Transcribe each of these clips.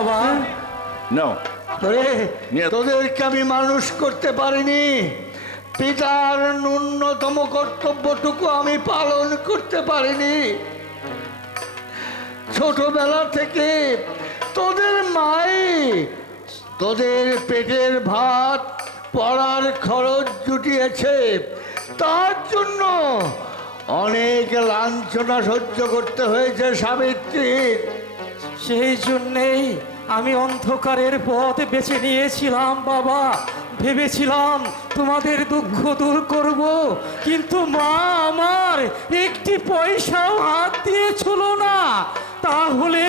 বাবা। নাও। তোদেরকে আমি মানুষ করতে পারিনি, পিতার ন্যূনতম কর্তব্যটুকু আমি পালন করতে পারিনি। ছোটবেলা থেকে তোদের মাই তোদের পেটের ভাত পড়ার খরচ জুটিয়েছে, তার জন্য অনেক লাঞ্ছনা সহ্য করতে হয়েছে সাবিত্রী। সেই জন্যেই আমি অন্ধকারের পথ বেছে নিয়েছিলাম বাবা। ভেবেছিলাম তোমাদের দুঃখ দূর করব, কিন্তু মা আমার একটি পয়সাও হাত দিয়েছিল না। তাহলে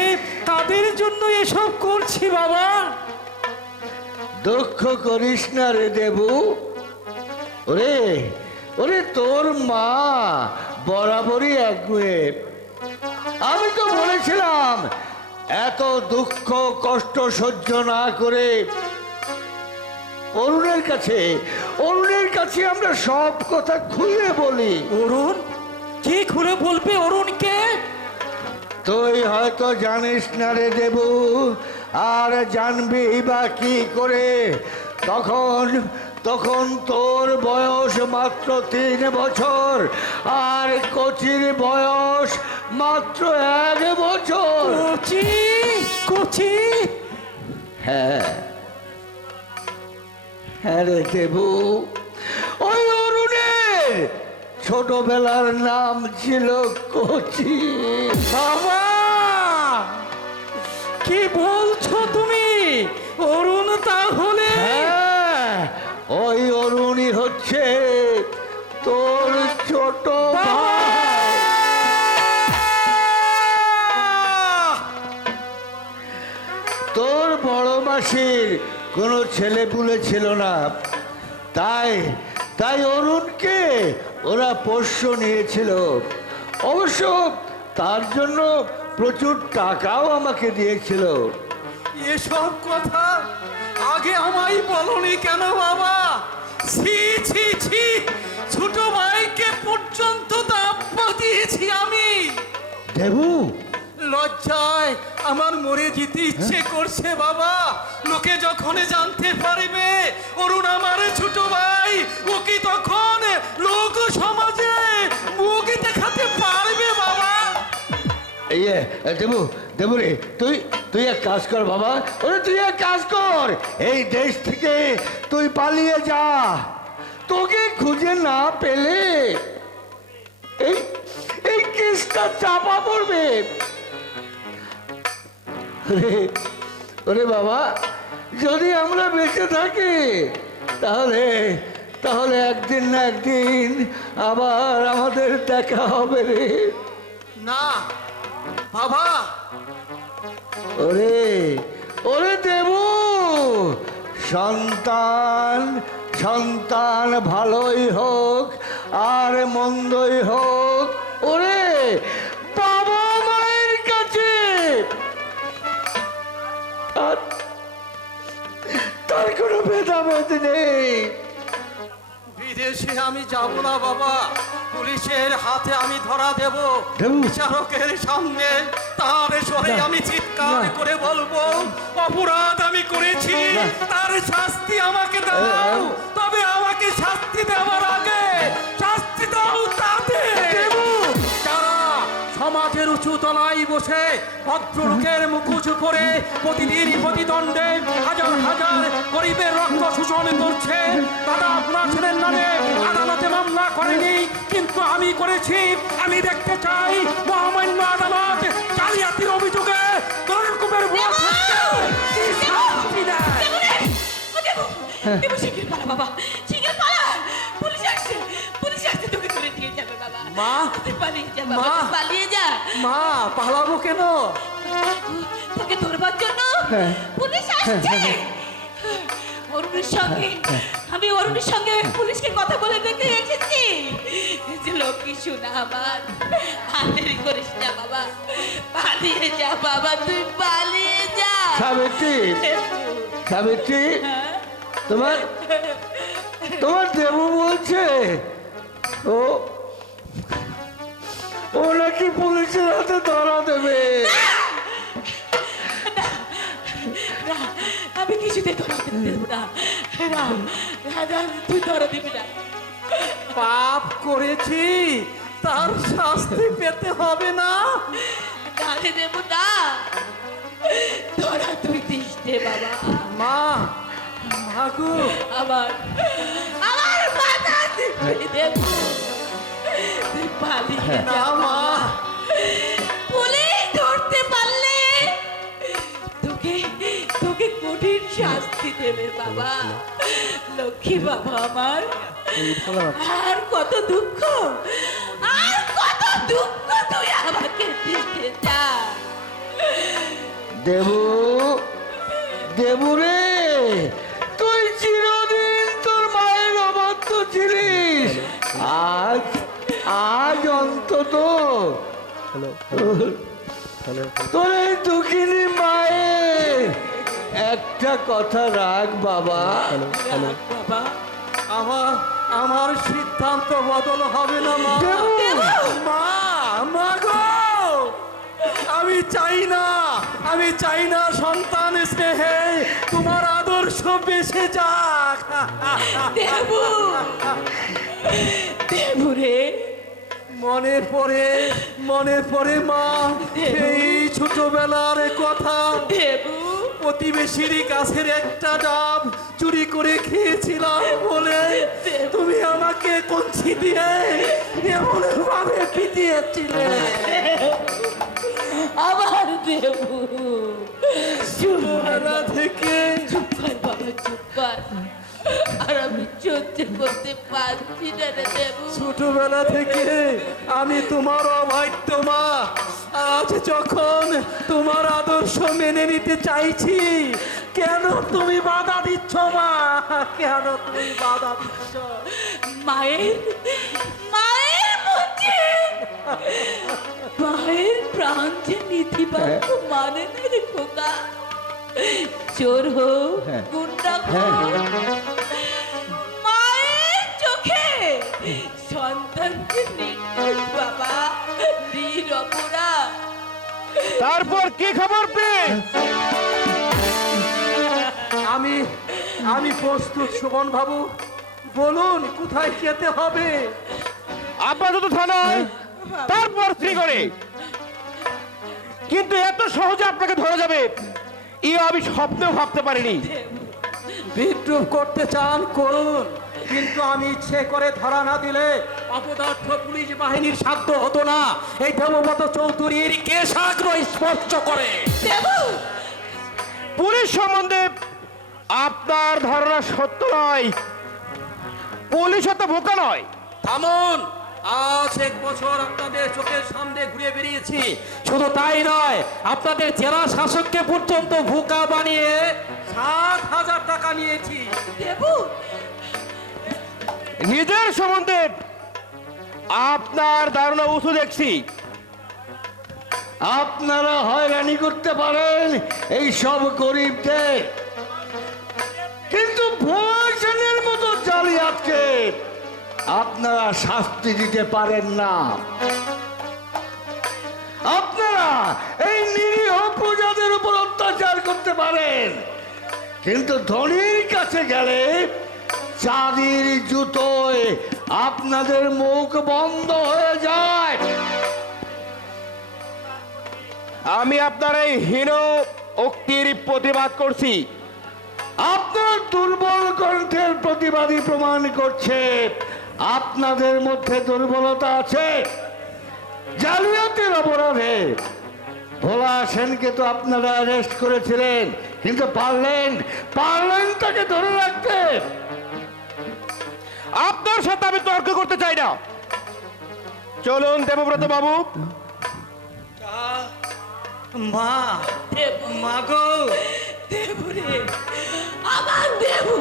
তাদের জন্য এসব করছি বাবা। দুঃখ করিস না রে দেবু। ওরে ওরে তোর মা বরাবরই একগুঁয়ে। আমি তো বলেছিলাম এত দুঃখ কষ্ট সহ্য না করে অরুণের কাছে আমরা সব কথা খুলে বলি। অরুণ? কি খুলে বলবে অরুণকে? তুই হয়তো জানিস না রে দেবু, আর জানবি বা কি করে? তখন তোর বয়স মাত্র 3 বছর, আর কচির বয়স মাত্র 1 বছর। কচি? হ্যাঁ হ্যাঁ রে দেবু, ওই অরুণের ছোটবেলার নাম ছিল কচি। বাবা কি বলছো তুমি? অরুণ তাহলে? হ্যাঁ, ওই অরুণই হচ্ছে তোর ছোট ভাই। তোর বড় মাসির কোনো ছেলে পুলে ছিল না, তাই অরুণকে ওরা পোষ্য নিয়েছিল। অবশ্য তার জন্য প্রচুর টাকাও আমাকে দিয়েছিল। এসব কথা আগে আমায় বলনি কেন বাবা? ছি ছি ছি, ছোট ভাইকে পর্যন্ত দাপ্পা দিয়েছি আমি। দেবু, লজ্জায় আমার মরে যেতে ইচ্ছে করছে বাবা। লোকে যখন জানতে পারবে অরুণ আমার ছোট ভাই, ওকে তখন লোক সমাজে মুখ দেখাতে পারবে বাবা। এই দেবু রে, তুই এক কাজ কর বাবা। ওরে তুই এক কাজ কর, এই দেশ থেকে তুই পালিয়ে যা। তোকে খুঁজে না পেলে এই কেসটা চাপা পড়বে। ওরে বাবা, যদি আমরা বেঁচে থাকি তাহলে একদিন না একদিন আবার আমাদের দেখা হবে রে। না বাবা। ওরে দেবু, সন্তান ভালোই হোক আর মন্দই হোক, ওরে বাবা মায়ের কাছে তার কোনো ভেদাভেদ নেই। বিদেশে আমি যাব না বাবা, পুলিশের হাতে আমি ধরা দেব। বিচারকের সামনে তার স্বরে আমি চিৎকার করে বলবো, অপরাধ আমি করেছি, তার শাস্তি আমাকে দাও। তবে আমাকে শাস্তি দেওয়ার আগে শাস্তি দাও তাদের যারা সমাজের উঁচু তলায় বসে ভদ্রলোকের মুখোশ পরে প্রতিদিন প্রতিদ্বন্দ্বে হাজার হাজার গরিবের রক্ত শোষণ করছে। দাদা আপনার ছেলের নামে আদালতে মামলা করেনি, কিন্তু আমি করেছি। আমি দেখতে চাই মহামান্য আদালত জালিয়াতির অভিযোগে তরকুমের মা পালাবো কেন? তোকে ধরবার জন্য পুলিশ আসছে। আমি অরুণের সঙ্গে পুলিশকে কথা বলে দেখে এসেছি যে লক্ষ্মী শোনা আমার হাতের করিস না বাবা, পালিয়ে যা বাবা, তুই পালিয়ে যা। সাবিত্রী, তোমার দেবু বলছে ও নাকি পুলিশের হাতে ধরা দেবে। আমি কিছুতে ধরা দেবো না। না, না, না, তুই ধরা দিবি না। পাপ করেছি, তার শাস্তি পেতে হবে না। গালে দেবো না, ধরা তুই দিস রে বাবা। মা, মাগো, আমার আমার মাথা দেবো, তুই পালিয়ে না যা মা। পুলিশ ধরতে পারলে তোকে তোকে কঠিন শাস্তি দেবে বাবা। লক্ষ্মী বাবা আমার, আর কত দুঃখ, আর কত দুঃখ তুই আমাকে দিতে যা। দেবু, দেবু রে, তুই চিরদিন তোর মায়ের অবাধ্য ছিলিস। আজ আজ অন্তত তোর এই দুঃখিনী মায়ের একটা কথা রাখ বাবা। রাখ বাবা। আমার আমার সিদ্ধান্ত বদল হবে না মা। দেবু! মা, মাগো, আমি চাই না সন্তান স্নেহে তোমার আদর্শ বেঁচে যাক। দেবু, দেবু রে, মনে পড়ে মা এই ছোটবেলার কথা। দেবু, প্রতিবেশীর গাছের একটা ডাব চুরি করে খেয়েছিলাম বলে তুমি আমাকে কঞ্চি দিয়ে এমন ভাবে পিটিয়েছিলে। আবার দেবু, ছোটবেলা থেকে চুপ কর বাবা, চুপ কর। আর আমি সহ্য করতে পারছি না রে দেবু। ছোটবেলা থেকে আমি তোমার অবাধ্য মা। আজ যখন তোমার আদর্শ মেনে নিতে চাইছি, কেন তুমি বাধা দিচ্ছ মা? কেন তুমি বাধা দিচ্ছ? মায়ের মায়ের মধ্যে মায়ের প্রাণ যে নীতিবাক্য মানে না রে খোকা। চোর হোক, গুন্ডা হোক, মায়ের চোখে সন্তানকে নির্দোষ বাবা, নিরপরাধ। তারপর কি খবর পেয়ে আমি প্রস্তুত সুমন বাবু, বলুন কোথায় যেতে হবে? আপাতত থানায়, তারপর শ্রীগড়ে। কিন্তু এত সহজে আপনাকে ধরা যাবে ই আমি স্বপ্নেও ভাবতে পারিনি। বিদ্রুপ করতে চান করুন, কিন্তু আমি ইচ্ছে করে ধরা না দিলে অপদার্থ পুলিশ বাহিনীর সাধ্য হতো না এই দেবব্রত চৌধুরীর কেশাগ্র স্পর্শ করে। দেবু, পুলিশ সম্বন্ধে আপনার ধারণা সত্য নয়। পুলিশ অত বোকা নয়। থামুন, আজ 1 বছর আপনাদের চোখের সামনে ঘুরে বেরিয়েছি। শুধু তাই নয়, আপনাদের জেলা শাসককে পর্যন্ত বোকা বানিয়ে 7,000 টাকা নিয়েছি। দেবু, নিজের সম্বন্ধে আপনার ধারণা উঁচু দেখছি। আপনারা হয়রানি করতে পারেন এই সব গরিবদের, কিন্তু ভূষণের মতো জালিয়াতকে আপনারা শাস্তি দিতে পারেন না। আপনারা এই নিরীহ প্রজাদের উপর অত্যাচার করতে পারেন, কিন্তু ধনীর কাছে গেলে চাঁদির জুতোয় আপনাদের মুখ বন্ধ হয়ে যায়। আমি আপনার এই হীন উক্তির প্রতিবাদ করছি। আপনার দুর্বল কণ্ঠের প্রতিবাদী প্রমাণ করছে আপনাদের মধ্যে দুর্বলতা আছে। জালিয়াতির অপরাধে ভোলা সেনকে তো আপনারা অ্যারেস্ট করেছিলেন, কিন্তু পারলেন তাকে ধরে রাখতে। আপনার সাথে আমি তর্ক করতে চাই না। চলুন দেবব্রত বাবু। মা, দেবু, মাগো, দেবু রে, আমার দেবু,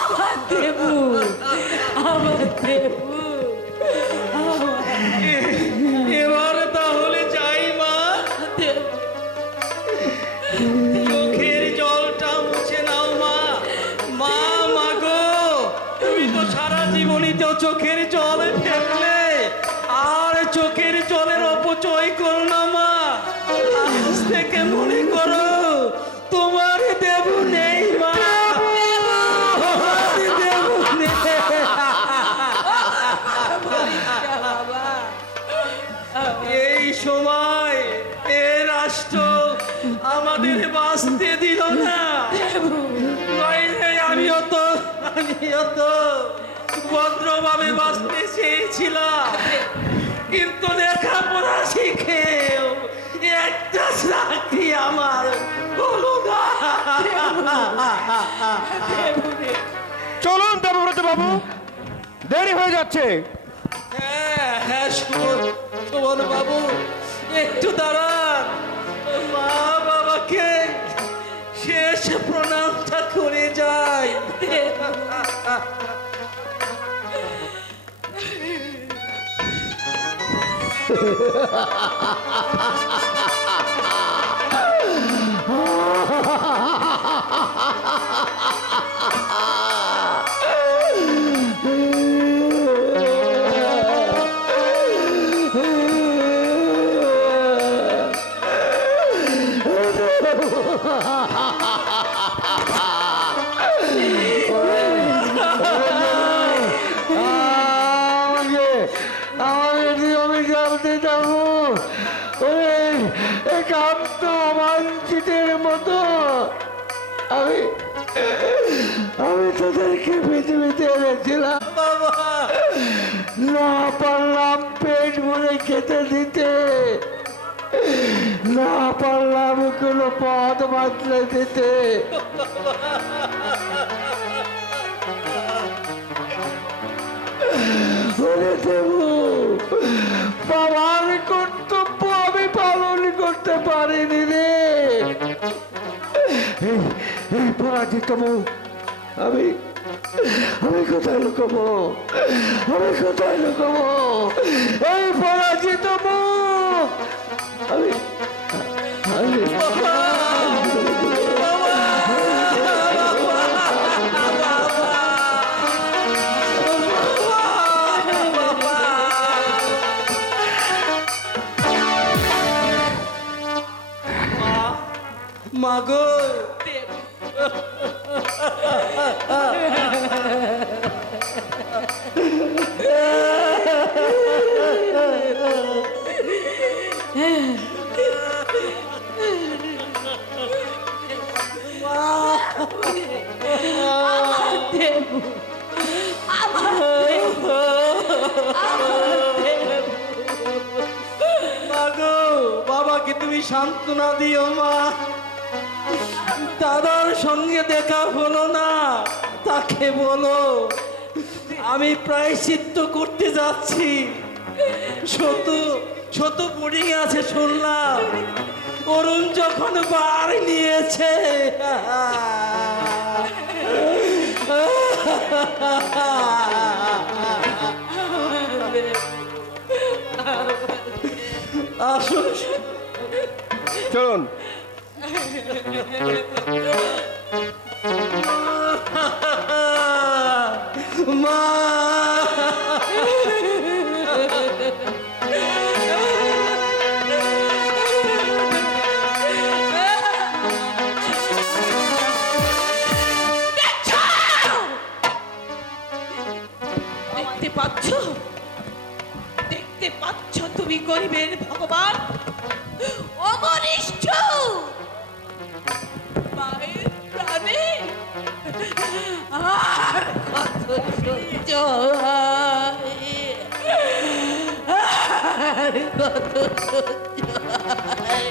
আমার দেবু, আমার দেবু, এবার তাহলে যাই মা। দেবু। চোখের জলটা মুছে নাও মা। মা, মাগো, তুমি তো সারা জীবনই তো চোখের জল ফেললে, আর চোখের জলের অপচয় করো না মা। আজ থেকে মনে করো তোমার দেবু আমাকে বাঁচতে দিল না। নইলে আমিও তো ভদ্রভাবে বাঁচতে চেয়েছিলাম, কিন্তু লেখাপড়া শিখেও একটা চাকরি আমার হলো না। চলুন দেবব্রত বাবু, দেরি হয়ে যাচ্ছে। হ্যাঁ হ্যাঁ, সুমন বাবু একটু দাঁড়ান, মা বাবাকে শেষ প্রণামটা করে যায়। আমাকে আমি জানতে যাবো, একান্ত অবাঞ্ছিতের মতো আমি তোদেরকে পৃথিবীতে এনেছিলাম বাবা, না পারলাম পেট ভরে খেতে দিতে, না পারলাম কোনো পথ বাতলে দিতে। বাবার কর্তব্য আমি পালন করতে পারিনি রে। এই পরাজিত মুখ আমি কোথায় লুকাবো, আমি কোথায় লুকাবো এই পরাজিত মুখ? আমি মাগো, মাগো, বাবাকে তুমি সান্ত্বনা দিও মা। দাদার সঙ্গে দেখা হলো না, তাকে বলো আমি প্রায়শ্চিত্ত করতে যাচ্ছি। শত বোর্ডিং আছে শুনলাম, অরুণ যখন বার নিয়েছে। আসুন, চলুন। মা, দেখতে পাচ্ছ তুমি গরিবের ভগবান অগরিষ্ঠ মায়ের প্রাণে আর কত সহ্য হয়, আর কত সহ্য হয়,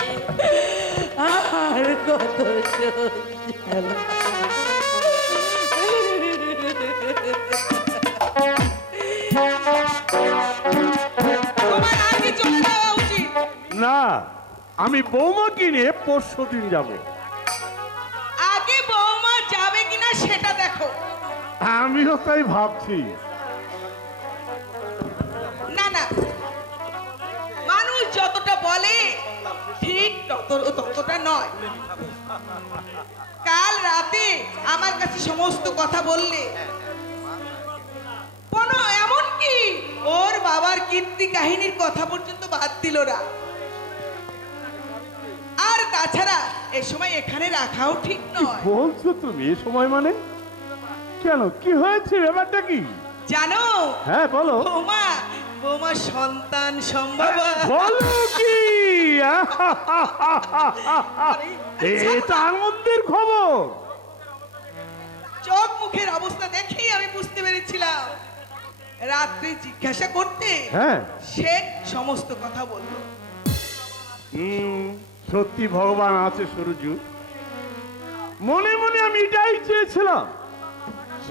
আর কত সহ্য হয়। না, আমি বৌমাকে নিয়ে পরশু দিন যাব। আগে বৌমা যাবে কিনা সেটা দেখো। আমিও তাই ভাবছি। না না, মানুষ যতটা বলে ঠিক ততটা নয়। কাল রাতে আমার কাছে সমস্ত কথা বললে, কোনো এমনকি ওর বাবার কীর্তি কাহিনীর কথা পর্যন্ত বাদ দিল না। আর তাছাড়া এই সময় এখানে রাখাও ঠিক নয়। বলছো তুমি এ সময় মানে? কেন, কি হয়েছে, ব্যাপারটা কি জানো? হ্যাঁ বলো। বৌমা বৌমা সন্তান সম্ভব? বলো কি এটা আনন্দের খবর। চোখ মুখের অবস্থা দেখেই আমি বুঝতে পেরেছিলাম। রাত্রে জিজ্ঞাসা করতে হ্যাঁ সে সমস্ত কথা বললো। সত্যি ভগবান আছে সরজু, মনে মনে আমি এটাই চেয়েছিলাম।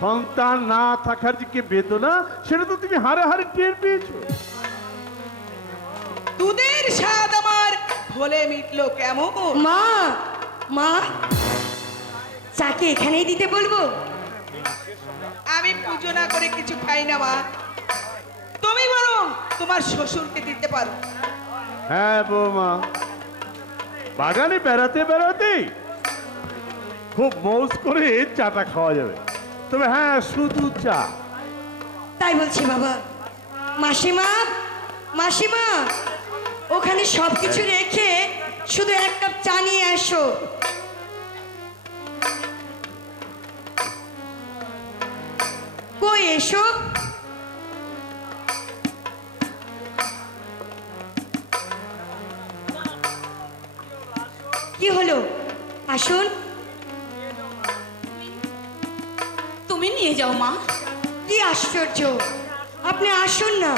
সন্তান না থাকার যে বেদনা সেটা তো তুমি হারে হারে টের পেয়েছো। দুধের স্বাদ আমার ভোলে মিটলো কেমন? মা মা চাকে এখানেই দিতে বলবো? আমি পুজো না করে কিছু খাই না মা, তুমি বরং তোমার শ্বশুরকে দিতে পারো। হ্যাঁ বৌমা, বাগানে বেড়াতে বেড়াতে খুব মৌজ করে চাটা খাওয়া যাবে। তবে হ্যাঁ, শুধু চা। তাই বলছি বাবা। মাসিমা মাসিমা, ওখানে সবকিছু রেখে শুধু এক কাপ চা নিয়ে আসো। কই এসো। কি হলো, আসুন। তুমি নিয়ে যাও মা। কি আশ্চর্য, আপনি আসুন না।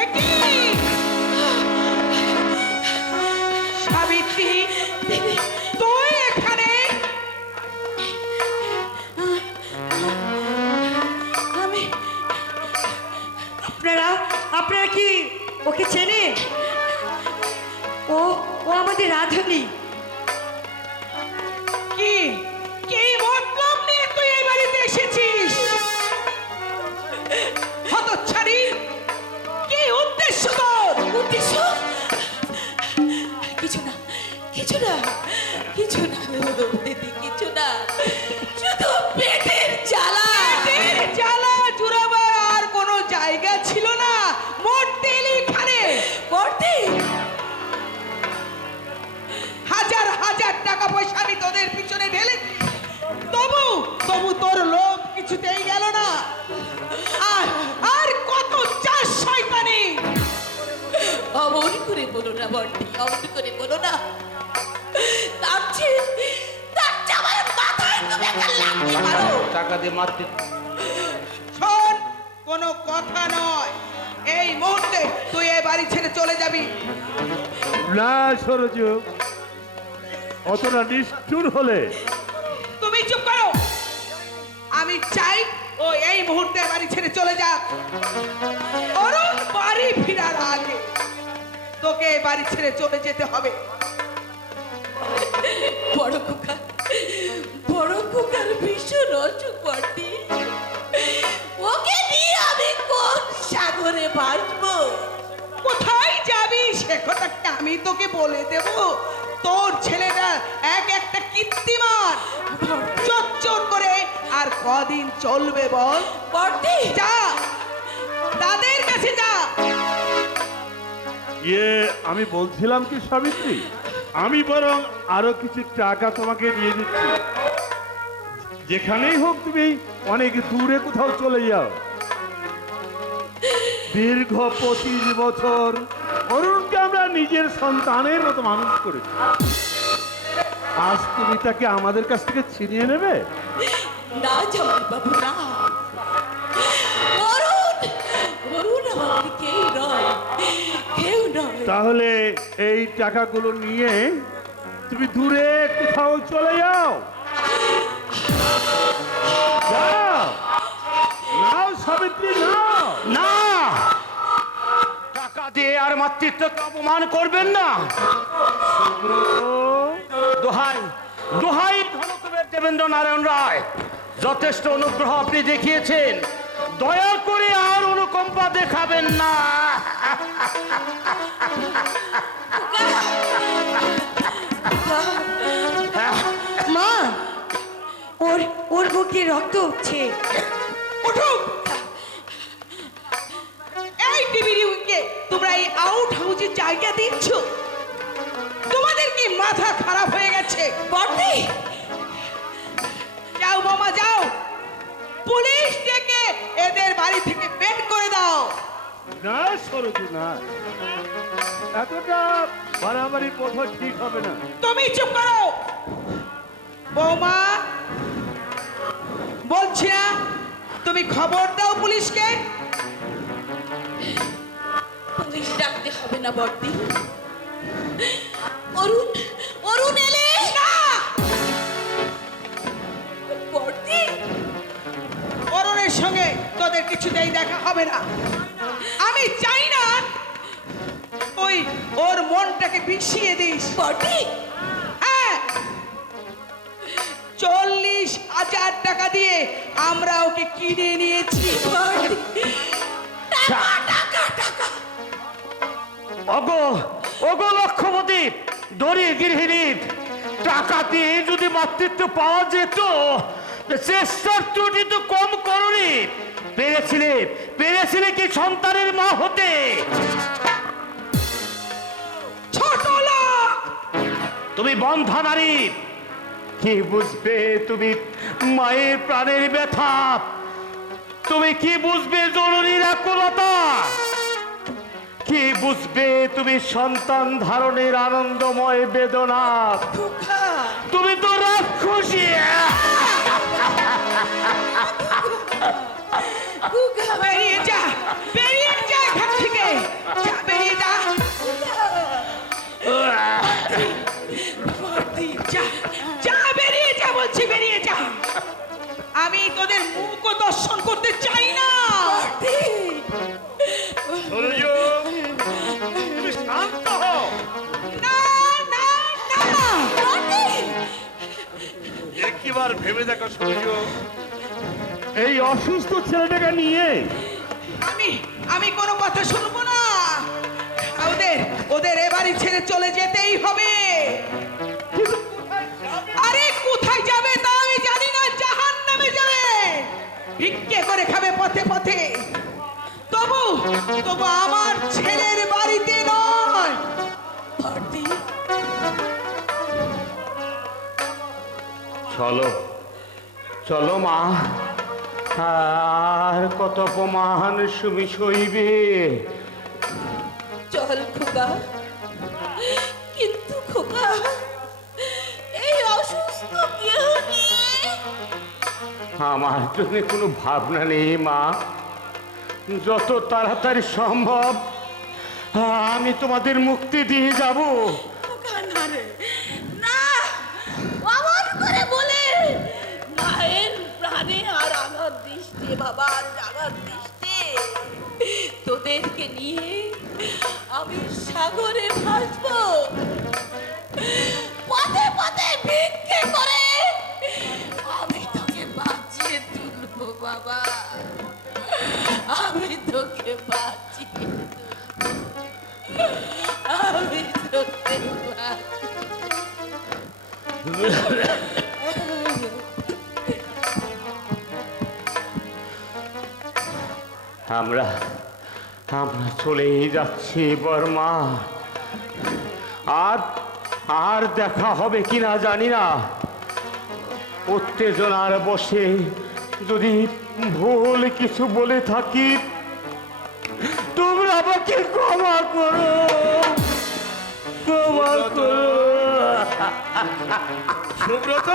এ কি? সাবিত্রী, তুই এখানে? আমি আপনারা আপনারা কি ওকে চেনে? ও ও আমাদের রাধুনী। কি কি মতলব নিয়ে তুই এই বাড়িতে এসেছিস? হতচ্ছাড়ি, কি উদ্দেশ্য তোর? উদ্দেশ্য কিছু না, কিছু না, কিছু না দিদি, কিছু না, শুধু পেটের জ্বালা। পেটের জ্বালা জুড়াবার আর কোনো জায়গা ছিল না। মরতে এলি এখানে। পড়তে হাজার হাজার টাকা পয়সা আমি তোদের পিছনে ঢেলে তবু তবু তোর লোভ কিছুতেই গেল না। আর আর কত চাষ শয়তানি। অমন করে বলো না বন্টি, অমন করে বলো না। তার চেয়ে আমার মাথায় তুমি একটা লাথি মারো। টাকা দিয়ে মারতে শোন, কোনো কথা নয়, এই মুহূর্তে তুই এই বাড়ি ছেড়ে চলে যাবি। না সরজু, অতটা নিষ্ঠুর হলে। তুমি চুপ করো। আমি চাই ও এই মুহূর্তে বাড়ি ছেড়ে চলে যাক। অরুণ বাড়ি ফিরার আগে তোকে এই বাড়ি ছেড়ে চলে যেতে হবে। বড় খোকার ভীষণ অসুখ বন্টি। ওকে নিয়ে আমি কোন সাগরে ভাসবো? কোথায় যাবি সে কথাটা আমি তোকে বলে দেব। তোর ছেলেটা এক একটা কীর্তিমান, চচ্চর করে আর কদিন চলবে বল? বন্টি যা, তাদের কাছে যা। আমি বলছিলাম কি সাবিত্রী, আমি বরং আরো কিছু টাকা তোমাকে দিয়ে দিচ্ছি। যেখানেই হোক তুমি অনেক দূরে কোথাও চলে যাও। দীর্ঘ 25 বছর অরুণকে আমরা নিজের সন্তানের মতো মানুষ করেছি। আজ তুমি তাকে আমাদের কাছ থেকে ছিনিয়ে নেবে? না জামাই বাবু, না। অরুণ, অরুণ আমার কেউ নয়, কেউ নয়। তাহলে এই টাকাগুলো নিয়ে তুমি দূরে কোথাও চলে যাও। যাও, নাও সাবিত্রী, নাও। না, টাকা দিয়ে আর মাতৃত্বকে অপমান করবেন না। দোহাই দোহাই ধনকুবের দেবেন্দ্র নারায়ণ রায়, যথেষ্ট অনুগ্রহ আপনি দেখিয়েছেন, দয়া করে আর অনুকম্পা দেখাবেন না। মা, ওর ওর বুকে রক্ত উঠছে। উঠুক। এই টিভিকে তোমরা এই আউট হাউসের জায়গা দিচ্ছ? তোমাদের কি মাথা খারাপ হয়ে গেছে? বন্টি, বোমা যাও, পুলিশ ডেকে এদের বাড়ি থেকে বের করে দাও। না সরজু না, এতটা বাড়াবাড়ি কথা ঠিক হবে না। তুমি চুপ করো বৌমা, বলছি না তুমি খবর দাও পুলিশকে। পুলিশ ডাকতে হবে না বর্দি। অরুণ, অরুণ এলে না, বর্দি। অরুণের সঙ্গে তোদের কিছুতেই দেখা হবে না। আমি চাই না ওই ওর মনটাকে বিষিয়ে দিস। বর্দি, হ্যাঁ, 40,000 টাকা দিয়ে আমরা ওকে কিনে নিয়েছি। বর্দি, টাকা টাকা টাকা। ওগো ওগো লক্ষ্যবতী, দড়ি গৃহিণী, টাকা দিয়ে যদি মাতৃত্ব পাওয়া যেত, চেষ্টার ত্রুটি তো কম করনি। পেরেছিলে কি সন্তানের মা হতে? ছোট লোক, তুমি বন্ধা নারী, কি বুঝবে তুমি মায়ের প্রাণের ব্যথা? তুমি কি বুঝবে জরুরির আকুলতা? কি বুঝবে তুমি সন্তান ধারণের আনন্দময় বেদনা? তুমি তো রাক্ষসী। বেরিয়ে যা, বেরিয়ে যা এখান থেকে, যা, বেরিয়ে যা। যা, যা, বেরিয়ে যা বলছি, বেরিয়ে যা। আমি তোদের মুখ দর্শন করতে চাই না। সরজু, তুমি শান্ত হও। না, না, না। একবার ভেবে দেখো সরজু, এই অসুস্থ ছেলেটাকে নিয়ে আমি কোনো কথা শুনবো না। ওদের এবারই ছেড়ে চলে যেতেই হবে। আরে কোথায় যাবে তা আমি জানি না, জাহান্নামে যাবে, ভিক্ষে করে খাবে পথে পথে। তবু আমার ছেলের বাড়িতে নয়। বর্দি, চলো চলো মা, আর কত অপমান তুমি সইবে? চল খোকা। কিন্তু খোকা, এই অসুস্থ কেহ নিয়ে আমার জন্য কোনো ভাবনা নেই মা। যত তাড়াতাড়ি সম্ভব আমি তোমাদের মুক্তি দিয়ে যাব। খোকা না রে, না, অমন করে বলে মায়ের প্রাণে আর আঘাত দৃষ্টি, বাবা আঘাত দৃষ্টি। তোদেরকে নিয়ে আমি সাগরে ভাসবো, পথে পথে ভিক্ষে করে আমি তোকে বাঁচিয়ে তুলবো বাবা, আমি তোকে বাঁচিয়ে তুলবো, আমি তোকে আমরা চলেই যাচ্ছি বর্মা। আর দেখা হবে কিনা জানি না। উত্তেজনার বসে যদি ভুল কিছু বলে থাকি, তোমরা আমাকে ক্ষমা করো, ক্ষমা করো। সুব্রত,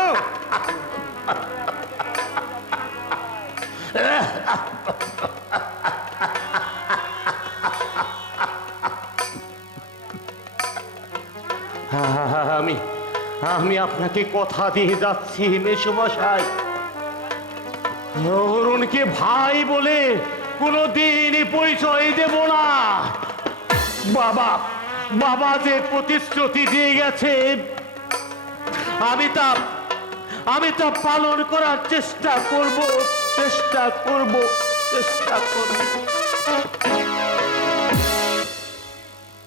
আমি আপনাকে কথা দিয়ে যাচ্ছি মেসোমশাই, অরুণকে ভাই বলে কোনোদিনই পরিচয় দেব না। বাবা যে প্রতিশ্রুতি দিয়ে গেছে, আমি তা পালন করার চেষ্টা করব।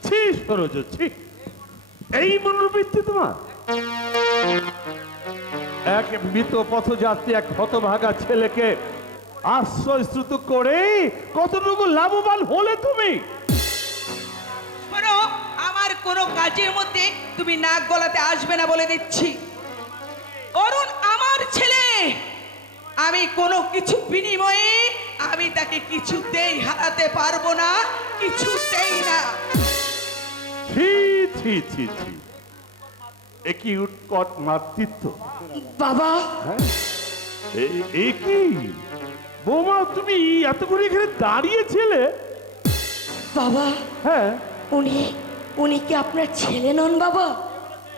ছি সরজু, ছি, এই মনোবৃত্তি তোমার? এক মৃত পথযাত্রী, এক হতভাগা ছেলেকে আশ্রয়চ্যুত করে কতটুকু লাভবান হলে তুমি? শোনো, আমার কোনো কাজের মধ্যে তুমি নাক গলাতে আসবে না বলে দিচ্ছি। অরুণ আমার ছেলে, আমি কোনো কিছু বিনিময়ে আমি তাকে কিছুতেই হারাতে পারবো না, কিছুতেই না। ছি ছি ছি ছি, এ কি উৎকট মাতৃত্ব! বাবা এ কি বৌমা, তুমি এত করে এখানে দাঁড়িয়েছিলে? বাবা হ্যাঁ, উনি উনি কি আপনার ছেলে নন বাবা?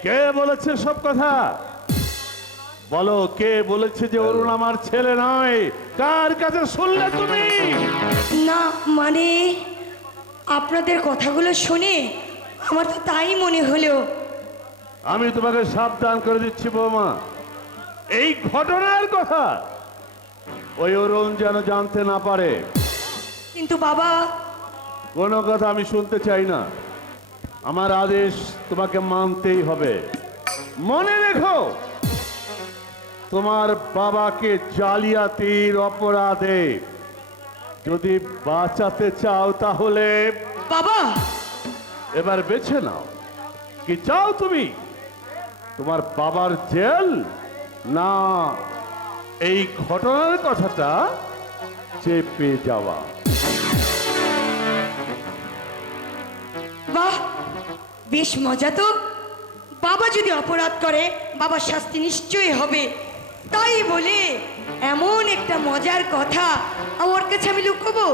কে বলেছে সব কথা? বলো, কে বলেছে যে অরুণ আমার ছেলে নয়? কার কাছে শুনলে তুমি? না মানে আপনাদের কথাগুলো শুনে আমার তো তাই মনে হলো। আমি তোমাকে সাবধান করে দিচ্ছি বৌমা, এই ঘটনার কথা ওই অরুণ যেন জানতে না পারে। কিন্তু বাবা কোনো কথা আমি শুনতে চাই না, আমার আদেশ তোমাকে মানতেই হবে। মনে রেখো, তোমার বাবাকে জালিয়াতির অপরাধে যদি বাঁচাতে চাও তাহলে বাবা এবার বেছে নাও, কি চাও তুমি? তোমার বাবার জেল, না এই ঘটনার কথাটা চেপে যাওয়া? বাহ, বেশ মজা তো। বাবা যদি অপরাধ করে বাবার শাস্তি নিশ্চয়ই হবে, তাই বলে এমন একটা মজার কথা আমার কাছে আমি লুকোবো?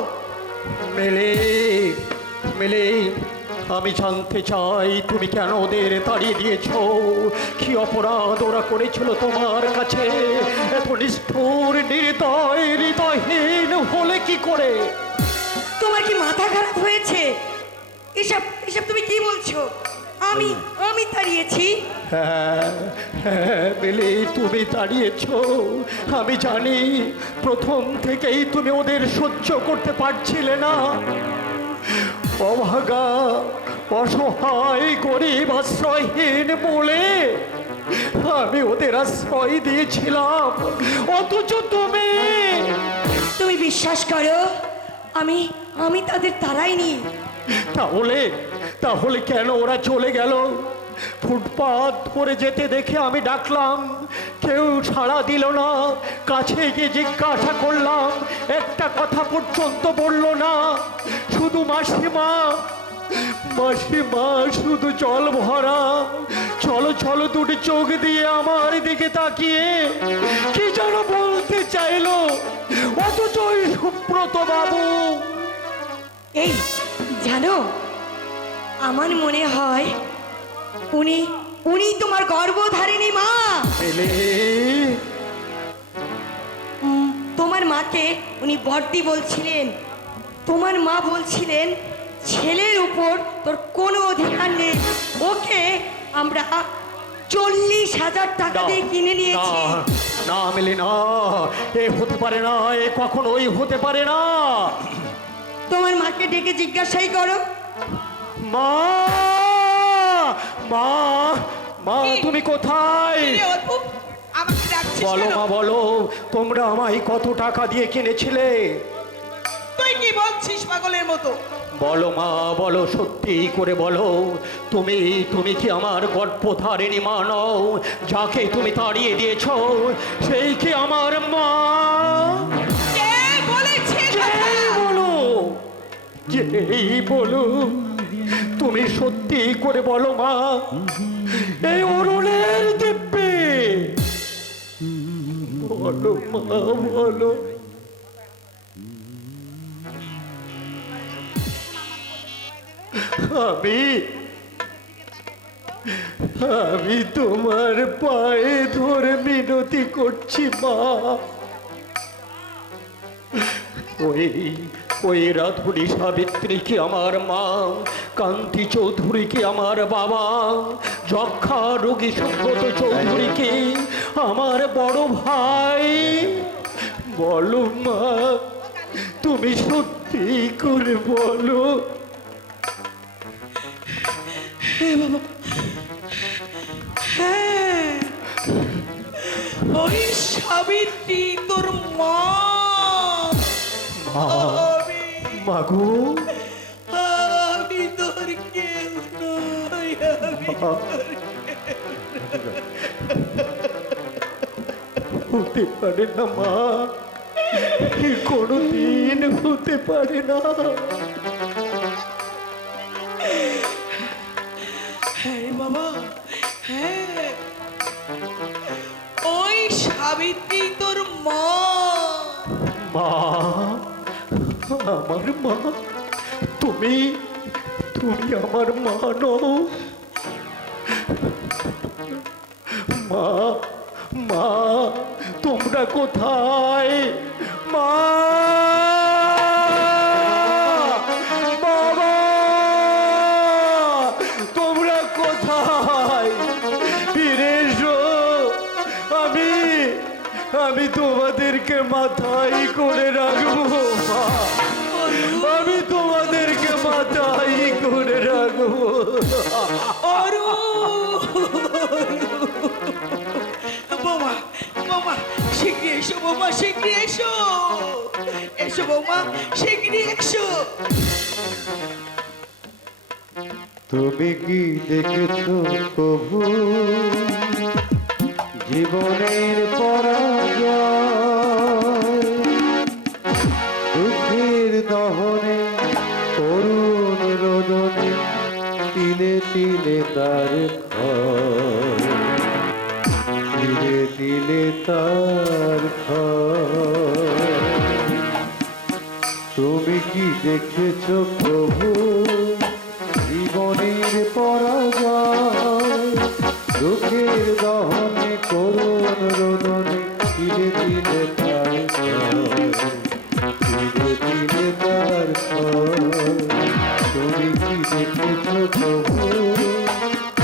মিলি, মিলি, আমি জানতে চাই তুমি কেন ওদের তাড়িয়ে দিয়েছো? কি অপরাধ ওরা করেছিল তোমার কাছে? এত নিষ্ঠুর, নির্দয়, হৃদয়হীন হলে কি করে? তোমার কি মাথা খারাপ হয়েছে? এসব এসব তুমি কি বলছো? আমি আমি তাড়িয়েছি? হ্যাঁ, হ্যাঁ, মিলি, তুমি তাড়িয়েছো। আমি জানি প্রথম থেকেই তুমি ওদের সহ্য করতে পারছিলে না। অভাগা, অসহায়, গরিব, আশ্রয়হীন বলে আমি ওদের আশ্রয় দিয়েছিলাম, অথচ তুমি তুমি বিশ্বাস করো আমি আমি তাদের তাড়াইনি। তাহলে তাহলে কেন ওরা চলে গেল? ফুটপাত পরে যেতে দেখে আমি ডাকলাম, কেউ সাড়া দিল না। কাছে গিয়ে জিজ্ঞাসা করলাম, একটা কথা পর্যন্ত বললো না। শুধু মাসিমা, মাসিমা শুধু জল ভরা চলো চলো দুটি চোখ দিয়ে আমার দিকে তাকিয়ে কি যেন বলতে চাইলো, অথচ ওই সুব্রত বাবু। এই জানো, আমার মনে হয় উনি উনি তোমার গর্ভধারিণী মা। এলে তোমার মাকে উনি বর্দি বলছিলেন। তোমার মা বলছিলেন ছেলের উপর তোর কোনো অধিকার নেই, ওকে আমরা 40,000 টাকা দিয়ে কিনে নিয়েছি। না মেলে না, এ হতে পারে না, এ কখনোই হতে পারে না। তোমার মাকে ডেকে জিজ্ঞাসাই করো। মা, মা, মা, কি? তুমি কোথায়? কি রে অদ্ভুত, আমাকে ডাকছিস বলো কেন? মা, বলো, তোমরা আমায় কত টাকা দিয়ে কিনেছিলে? তুই কি বলছিস পাগলের মতো? বলো মা, বলো, সত্যি করে বলো, তুমি তুমি কি আমার গর্ভধারিণী মা নও? যাকে তুমি তাড়িয়ে দিয়েছো সেই কি আমার মা? কে বলেছে যেই কথা? বলো, যেই বলো, তুমি সত্যি করে বলো মা, এই অরুণের দিব্যে বলো মা, বলো। আমি আমি তোমার পায়ে ধরে মিনতি করছি মা। ওই রাধুনী সাবিত্রী কি আমার মা? কান্তি চৌধুরী কি আমার বাবা? যক্ষা রোগী সুব্রত চৌধুরী কি আমার বড় ভাই? বলো মা, তুমি সত্যি করে বলো। হ্যাঁ, ওই সাবিত্রী তোর মা। মাগো, আমি তোর কেউ নই, আমি তোর ও হতে পারে না মা, কোনোদিন হতে পারে না। হ্যাঁ রে বাবা, হ্যাঁ, ওই সাবিত্রী তোর মা। মা, আমার মা, তুমি তুমি আমার মা নও। মা, মা, তোমরা কোথায়? মা, বাবা, তোমরা কোথায়? ফিরে এসো। আমি তোমাদেরকে মাথায় করে রাখবো মা, আমি তোমাদেরকে মাথায় করে রাখবো। অরু, বৌমা, বৌমা, শিগগিরি এসো বৌমা, শিগগিরি এসো, এসো বৌমা, শিগগিরি এসো। তুমি কি দেখেছো প্রভু জীবনের পরাজয়, দুঃখের দহনে করুণ রোদনে তিলে তিলে তার ক্ষয়, তিলে তিলে তার ক্ষয়। তুমি কি দেখেছো প্রভু জীবনের পরাজয়, দুঃখের দহনে করুণ রোদনে তিলে তিলে তার ক্ষয়, তিলে তিলে তার ক্ষয়। তুমি কি দেখেছো প্রভু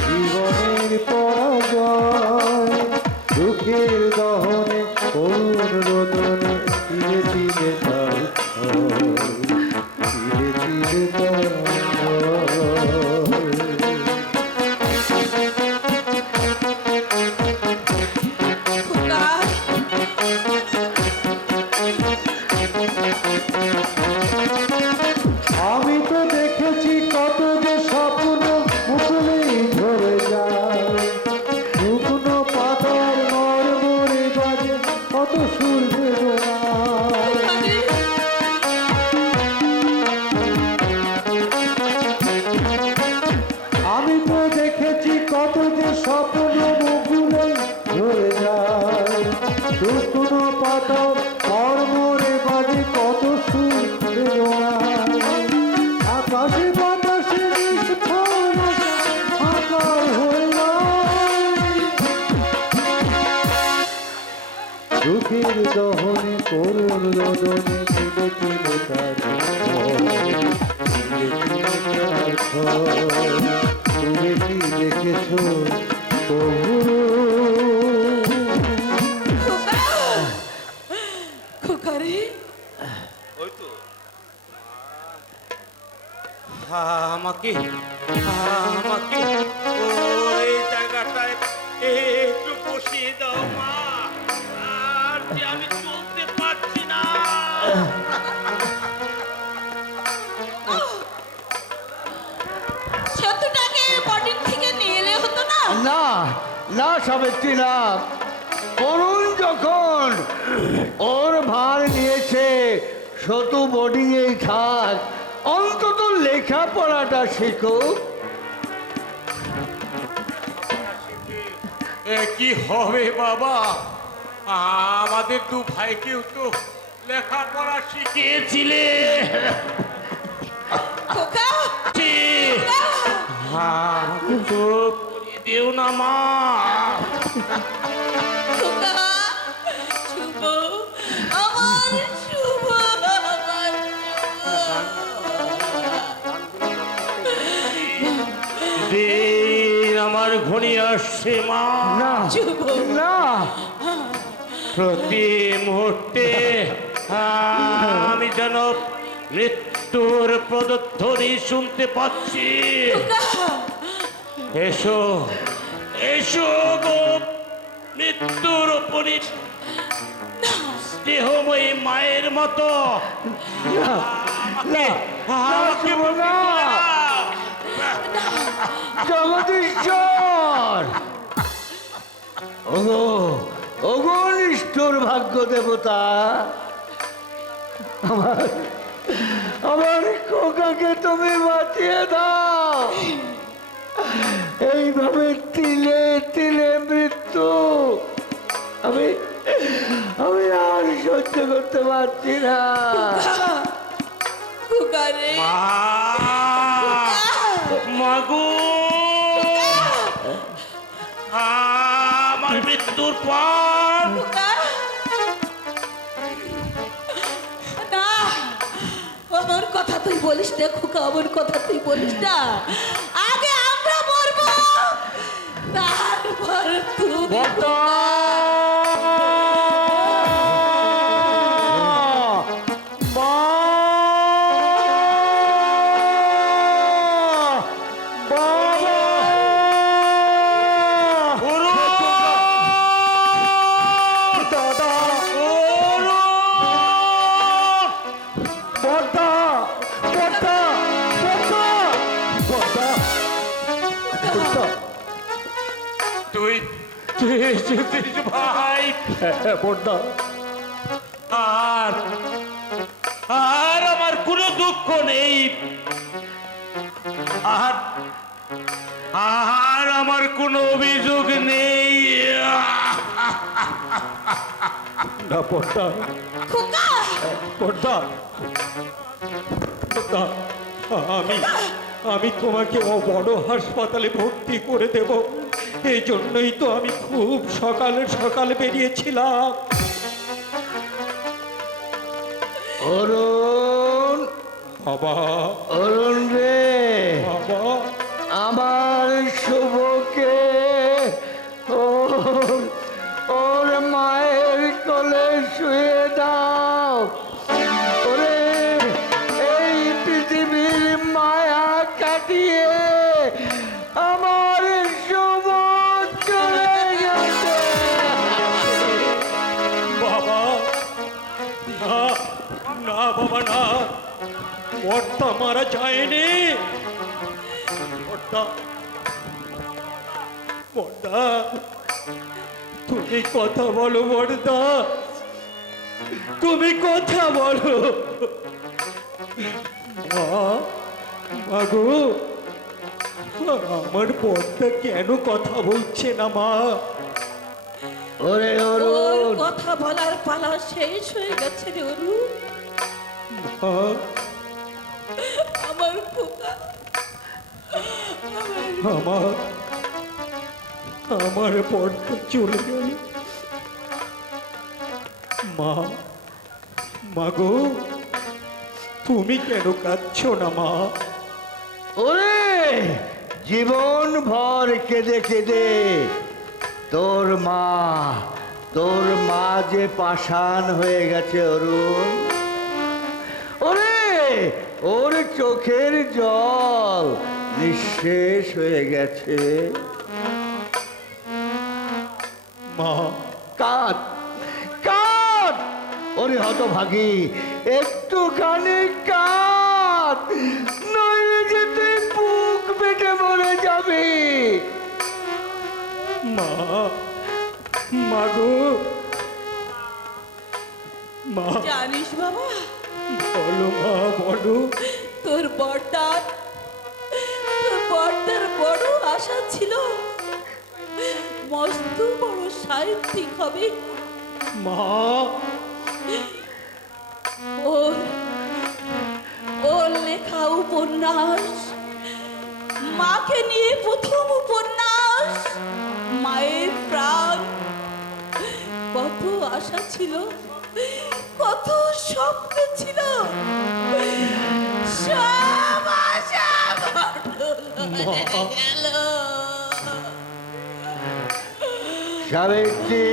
জীবনের পরাজয়, দুঃখের দহনে করুণ রোদনে তিলে তিলে তার ক্ষয়, তিলে তিলে তার খোকা, আমি তো দেখেছি কত যে স্বপ্ন মুকুলেই ঝরে যায়, শুকনো পাতার মরমরে বাজে কত সুর বেদনায়। আমি তো দেখেছি কত যে স্বপ্ন মুকুলেই ঝরে যায়, শুকনো পাতার মরমরে বাজে কত সুর বেদনায়। আকাশে বাতাসে নিষ্ফল আকার হইল, দুঃখের দহনে করুণ রোদনে তিলে তিলে তার ক্ষয়, তিলে তিলে তার ক্ষয়। তুমি কি দেখেছো প্রভু? খোকা, খোকা রে, ওই তো আমাকে ওই জায়গাটায় একটু বসিয়ে দাও মা, আর যে আমি চলতে পারছি না। সেতুটাকে বডির থেকে নিয়ে এলে হতো না? না না সাবিত্রী না, অরুণ যখন ওর ভার নিয়েছে শতু বোর্ডিংয়েই থাক, অন্তত লেখাপড়াটা শিখুক। কি হবে বাবা, আমাদের দু ভাইকেও তো লেখাপড়া শিখিয়েছিলে। খোকা, আমাকে তো পড়িয়ে দিও না মা। খোকা, শুভ, আমার শুভ, আমার দিন আমার ঘনি আসছে মা, না শুভ। না, প্রতি মুহূর্তে আমি যেন মৃত্যুর পদধ্বনি শুনতে পাচ্ছি। এসো এসো গো মৃত্যুর উপরই স্নেহময়ী মায়ের মতো আমাকে আমাকে মুক্তি করে দাও। জগদীশ্বর, ওগো ওগো নিষ্ঠুর ভাগ্য দেবতা, আমার আমার খোকাকে তুমি বাঁচিয়ে দাও। এইভাবে তিলে তিলে মৃত্যু আমি আমি আর সহ্য করতে পারছি না। খোকা রে, মাগো, আমার মৃত্যুর পর খোকা। না, আমার কথা তুই বলিস না খোকা, আমার কথা তুই বলিস না। আগে আমরা মরবো, তারপর তুমি। তুই এসেছিস ভাই। পর্দা, আর আর আমার কোনো দুঃখ নেই, আর আর আমার কোনো অভিযোগ নেই। না পর্দা, খোকা, পর্দা, পর্দা, আমি তোমাকে বড় হাসপাতালে ভর্তি করে দেব। এই জন্যই তো আমি খুব সকালে সকালে বেরিয়েছিলাম। অরুণ, বাবা, অরুণ রে বাবা, আমার শুভকে ওর মায়ের কোলে শুয়ে দাও। ওরে এই পৃথিবীর মায়া কাটিয়ে আমার শুভ চলে গেছে। বাবা, না না বাবা, না, বর্দা মারা যায়নি। বর্দা, বর্দা, তুমি কথা বলো বর্দা, তুমি কথা বলো। মাগো, আমার বর্দা কেন কথা বলছে না মা? ওরে ওর কথা বলার পালা শেষ হয়ে গেছে রে অরুণ। আমার খোকা, আমার আমার বর্দা চলে গেল। মা, মাগো, তুমি কেন কাঁদছো না মা? ওরে জীবন ভর কেঁদে কেঁদে তোর মা যে পাষাণ হয়ে গেছে অরুণ। ওরে ওর চোখের জল নিঃশেষ হয়ে গেছে। মা, কাঁদ কাঁদ, ওরে হতভাগী, একটুখানি কাঁদ, নইলে যে তুই বুক পেটে মরে যাবি। মা, মাগো, মা, জানিস বাবা, বলো মা, বলো। তোর বড়টার বড় আশা ছিল মস্ত বড় সাহিত্যিক হবে। মা, ওর লেখা উপন্যাস, মাকে নিয়ে প্রথম উপন্যাস, মায়ের প্রাণ, কত আশা ছিল, কত স্বপ্ন ছিল, সব আশা গেল। সাবিত্রী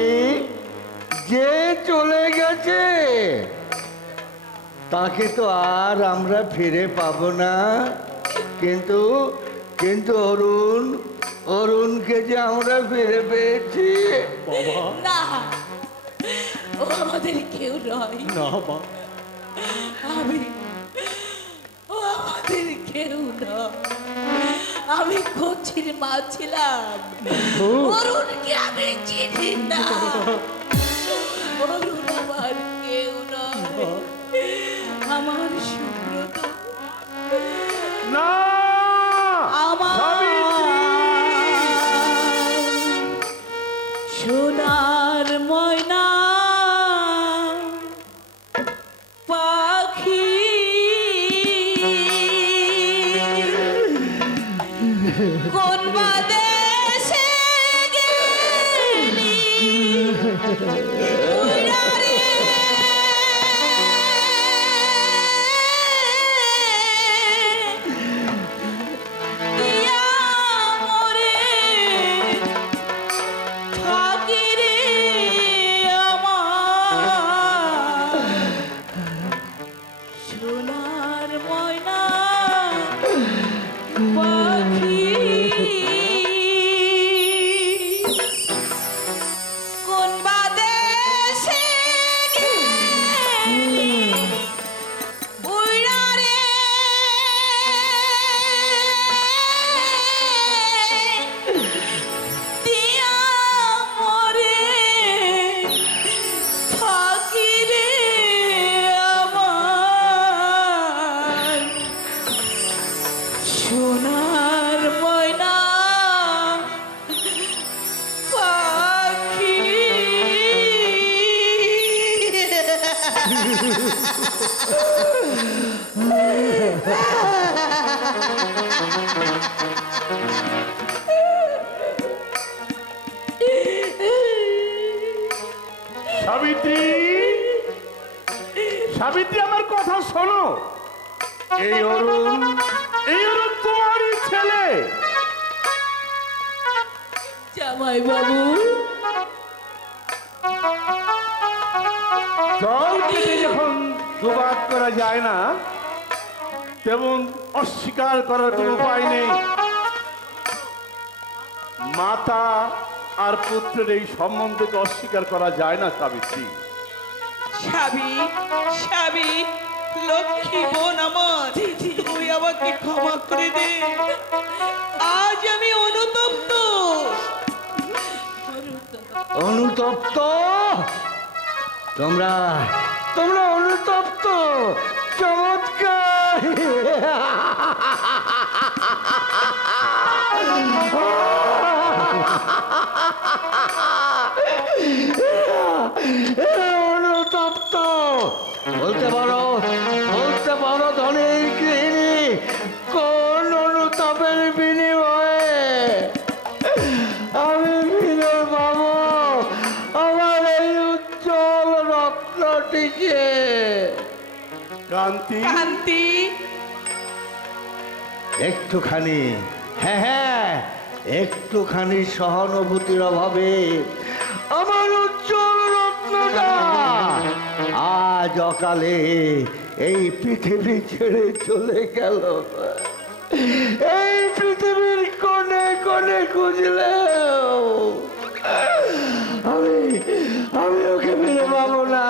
যে চলে গেছে তাকে তো আর আমরা ফিরে পাবো না, কিন্তু কিন্তু অরুণকে যে আমরা ফিরে পেয়েছি। বাবা, না, ও আমাদের কেউ নয়। না মা, ও আমাদের কেউ নয়। আমি কোচির মা ছিলাম, অরুণকে আমি চিনি না। অরুণ আমার কেউ নয়, আমার সুব্রত না আমার সোনার ময়না পাখি, কোন বাদেশে গেলি উইরা রে, দিয়া মরে থাকি রে আমার সোনার ময়না পাখি, কোন বাদেশে গেলি উইরা রে, দিয়া মরে থাকি রে আমার সোনার ময়না পাখি। সাবিত্রী, সাবিত্রী আমার কথা শোনো। এই অরুণ তোমারই ছেলে। জামাই বাবু, জল কেটে যখন দুবাদ করা যায় না, তেমন অস্বীকার করার কোনো উপায় নেই। মাতা আর পুত্রের এই সম্বন্ধকে অস্বীকার করা যায় না সাবিত্রী। স্বামী, স্বামী, লক্ষ্মী বোন আমার, তুই আমাকে ক্ষমা করে দে। আজ আমি অনুতপ্ত। অনুতপ্ত? তোমরা তোমরা অনুতপ্ত? চমৎকার! অনুতপ্ত বলতে পারো, বলতে পারো ধনের গৃহিণী, কোন অনুতাপের বিনিময়ে আমি ফিরে পাবো আমার এই উজ্জ্বল রত্নটিকে? কান্তি, কান্তি, একটুখানি, হ্যাঁ হ্যাঁ, একটুখানি সহানুভূতির অভাবে আমার উজ্জ্বল রত্নটা আজ অকালে এই পৃথিবী ছেড়ে চলে গেল। এই পৃথিবীর কোণে কোণে খুঁজলেও আমি আমি ওকে ফিরে পাবো না,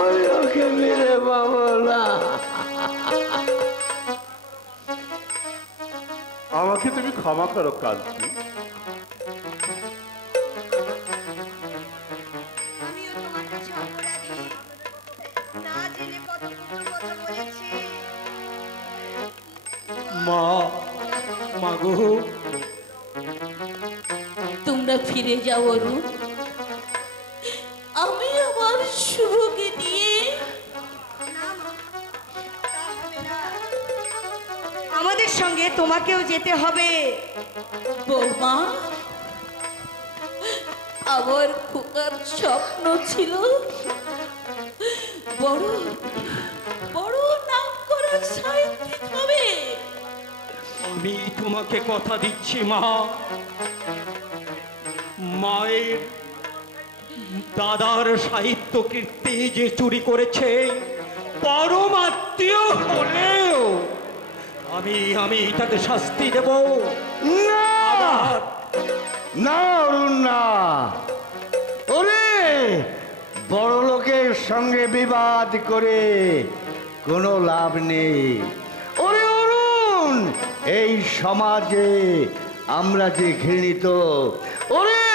আমি ওকে ফিরে পাবো না। আমাকে তুমি ক্ষমা করো কান্তি। আমিও তোমার কাছে অপরাধী, না জেনে কত কটু কথা বলেছি। মা, মাগো, তোমরা ফিরে যাও অরুণ, আমি আমার শুভকে নিয়ে। না মা, তা হবে না। আমাদের সঙ্গে তোমাকেও যেতে হবে। বৌমা, আমার খোকার স্বপ্ন ছিল বড় বড় নাম করা সাহিত্যিক হবে। আমি তোমাকে কথা দিচ্ছি মা, মায়ের দাদার সাহিত্য কীর্তি যে চুরি করেছে, পরম আত্মীয় হলেও আমি তাকে শাস্তি দেব। না না অরুণ না, ওরে বড় লোকের সঙ্গে বিবাদ করে কোনো লাভ নেই। ওরে অরুণ, এই সমাজে আমরা যে ঘৃণিত, ওরে